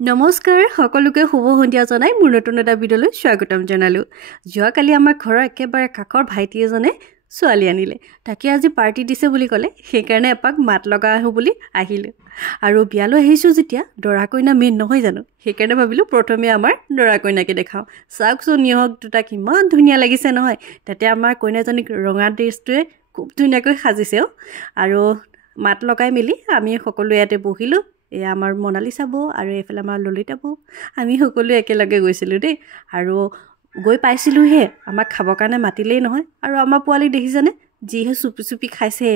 নমস্কাৰ সকলোকে শুভ সন্ধিয়া জনাই মোৰ নতুন এটা ভিডিঅ'লৈ স্বাগতম জনালোঁ। যোৱাকালি আমাৰ ঘৰৰ একেবাৰে কাষৰ ভাইটি এজনে ছোৱালী আনিলে, তাকে আজি পাৰ্টি দিছে বুলি ক'লে, সেইকাৰণে এপাক মাত লগা আহোঁ বুলি আহিলোঁ। আৰু বিয়ালৈ আহিছোঁ যেতিয়া দৰা কইনা মেইন নহয় জানো, সেইকাৰণে ভাবিলোঁ প্ৰথমে আমাৰ দৰা কইনাকে দেখাওঁ। চাওকচোন ইহঁত দুটা কিমান ধুনীয়া লাগিছে নহয়, তাতে আমাৰ কইনাজনীক ৰঙা ড্ৰেছটোৱে খুব ধুনীয়াকৈ সাজিছে। আৰু মাত লগাই মেলি আমি সকলোৱে ইয়াতে বহিলোঁ। এয়া আমাৰ মনালিছা বৌ আৰু এইফালে আমাৰ ললিতা বৌ, আমি সকলোৱে একেলগে গৈছিলোঁ দেই। আৰু গৈ পাইছিলোঁহে, আমাক খাবৰ কাৰণে মাতিলেই নহয়। আৰু আমাৰ পোৱালীক দেখিছেনে, যিহে চুপি চুপি খাইছে।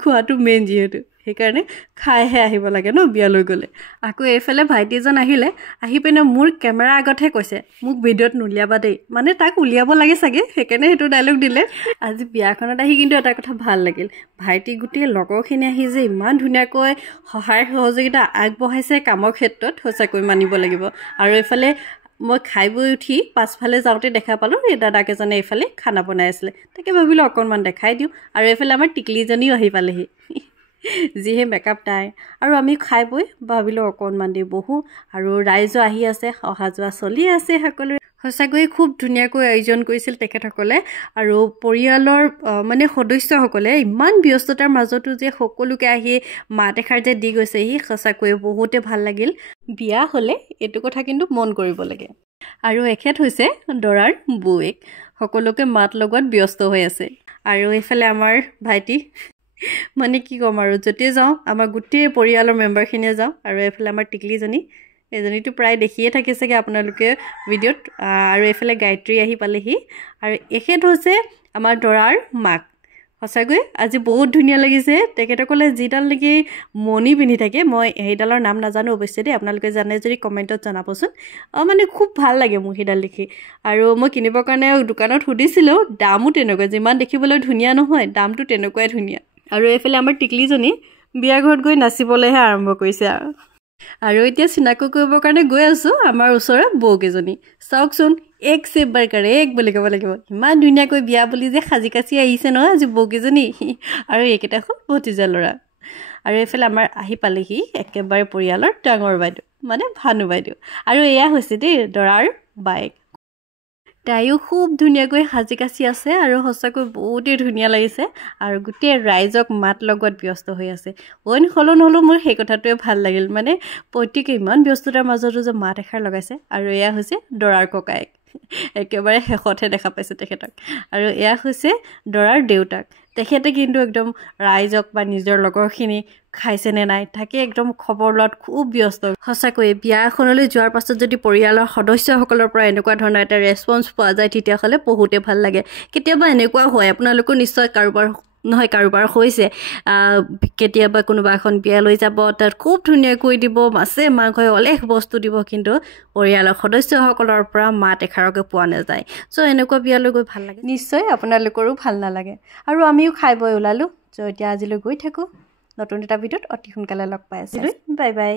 খোৱাটো মেইন যিহেতু, সেইকাৰণে খাইহে আহিব লাগে ন বিয়ালৈ গ'লে। আকৌ এইফালে ভাইটি এজন আহিলে, আহি পিনে মোৰ কেমেৰা আগতহে কৈছে মোক ভিডিঅ'ত নুলিয়াবা দেই, মানে তাক উলিয়াব লাগে চাগে, সেইকাৰণে সেইটো ডাইলগ দিলে। আজি বিয়াখনত আহি কিন্তু এটা কথা ভাল লাগিল, ভাইটি গোটেই লগৰখিনি আহি যে ইমান ধুনীয়াকৈ সহায় সহযোগিতা আগবঢ়াইছে কামৰ ক্ষেত্ৰত, সঁচাকৈ মানিব লাগিব। আৰু এইফালে মই খাই বৈ উঠি পাছফালে যাওঁতে দেখা পালোঁ এই দাদাকেইজনে এইফালে খানা বনাই আছিলে, তাকে ভাবিলোঁ অকণমান দেখাই দিওঁ। আৰু এইফালে আমাৰ টিকলিজনীও আহি পালেহি, যিহে মেকআপ তাই। আৰু আমি খাই বৈ ভাবিলোঁ অকণমান দেৰি বহোঁ, আৰু ৰাইজো আহি আছে, অহা যোৱা চলি আছে সকলোৰে। সঁচাকৈয়ে খুব ধুনীয়াকৈ আয়োজন কৰিছিল তেখেতসকলে। আৰু পৰিয়ালৰ মানে সদস্যসকলে ইমান ব্যস্ততাৰ মাজতো যে সকলোকে আহি মাত এষাৰ যে দি গৈছেহি, সঁচাকৈয়ে বহুতে ভাল লাগিল। বিয়া হ'লে এইটো কথা কিন্তু মন কৰিব লাগে। আৰু এখেত হৈছে দৰাৰ বৌৱেক, সকলোকে মাত লগোৱাত ব্যস্ত হৈ আছে। আৰু এইফালে আমাৰ ভাইটি, মানে কি ক'ম আৰু, য'তে যাওঁ আমাৰ গোটেই পৰিয়ালৰ মেম্বাৰখিনিয়ে যাওঁ। আৰু এইফালে আমাৰ টিকলিজনী, এজনীতো প্ৰায় দেখিয়ে থাকে চাগে আপোনালোকে ভিডিঅ'ত। আৰু এইফালে গায়ত্ৰী আহি পালেহি, আৰু এখেত হৈছে আমাৰ দৰাৰ মাক। সঁচাকৈ আজি বহুত ধুনীয়া লাগিছে। তেখেতসকলে যিডাল নেকি মণি পিন্ধি থাকে, মই সেইডালৰ নাম নাজানো অৱশ্যে দেই, আপোনালোকে জানে যদি কমেণ্টত জনাবচোন। মানে খুব ভাল লাগে মোৰ সেইডাল দেখি। আৰু মই কিনিবৰ কাৰণে দোকানত সুধিছিলোঁ, দামো তেনেকুৱা, যিমান দেখিবলৈ ধুনীয়া নহয় দামটো তেনেকুৱাই ধুনীয়া। আৰু এইফালে আমাৰ টিকলিজনী বিয়া ঘৰত গৈ নাচিবলৈহে আৰম্ভ কৰিছে। আৰু এতিয়া চিনাকি কৰিবৰ কাৰণে গৈ আছোঁ আমাৰ ওচৰৰ বৌকেইজনী। চাওকচোন, এক সে বাৰকাৰ এক বুলি ক'ব লাগিব, ইমান ধুনীয়াকৈ বিয়া বুলি যে সাজি কাচি আহিছে নহয় আজি বৌকেইজনী। আৰু এইকেইটা হ'ল ভতিজা ল'ৰা। আৰু এইফালে আমাৰ আহি পালেহি একেবাৰে পৰিয়ালৰ ডাঙৰ বাইদেউ, মানে ভানু বাইদেউ। আৰু এয়া হৈছে দেই দৰাৰ বায়েক, তাইও খুব ধুনীয়াকৈ সাজি কাচি আছে, আৰু সঁচাকৈ বহুতেই ধুনীয়া লাগিছে। আৰু গোটেই ৰাইজক মাত লগোৱাত ব্যস্ত হৈ আছে। অইন হ'লেও নহ'লেও মোৰ সেই কথাটোৱে ভাল লাগিল, মানে প্ৰত্যেকে ইমান ব্যস্ততাৰ মাজতো যে মাত এষাৰ লগাইছে। আৰু এয়া হৈছে দৰাৰ ককায়েক, একেবাৰে শেষতহে দেখা পাইছোঁ তেখেতক। আৰু এয়া হৈছে দৰাৰ দেউতাক, তেখেতে কিন্তু একদম ৰাইজক বা নিজৰ লগৰখিনি খাইছেনে নাই তাকে একদম খবৰ লোৱাত খুব ব্যস্ত। সঁচাকৈয়ে বিয়া এখনলৈ যোৱাৰ পাছত যদি পৰিয়ালৰ সদস্যসকলৰ পৰা এনেকুৱা ধৰণৰ এটা ৰেচপন্স পোৱা যায়, তেতিয়াহ'লে বহুতে ভাল লাগে। কেতিয়াবা এনেকুৱা হয়, আপোনালোকৰ নিশ্চয় কাৰোবাৰ নহয় কাৰোবাৰ হৈছে, কেতিয়াবা কোনোবা এখন বিয়ালৈ যাব, তাত খুব ধুনীয়াকৈ দিব, মাছে মাংসই অলেখ বস্তু দিব, কিন্তু পৰিয়ালৰ সদস্যসকলৰ পৰা মাত এষাৰকে পোৱা নাযায়। চ' এনেকুৱা বিয়ালৈ গৈ ভাল লাগে, নিশ্চয় আপোনালোকৰো ভাল নালাগে। আৰু আমিও খাই বৈ ওলালোঁ। চ' এতিয়া আজিলৈ গৈ থাকোঁ, নতুন এটা ভিডিঅ'ত অতি সোনকালে লগ পাই আছোঁ। Bye bye.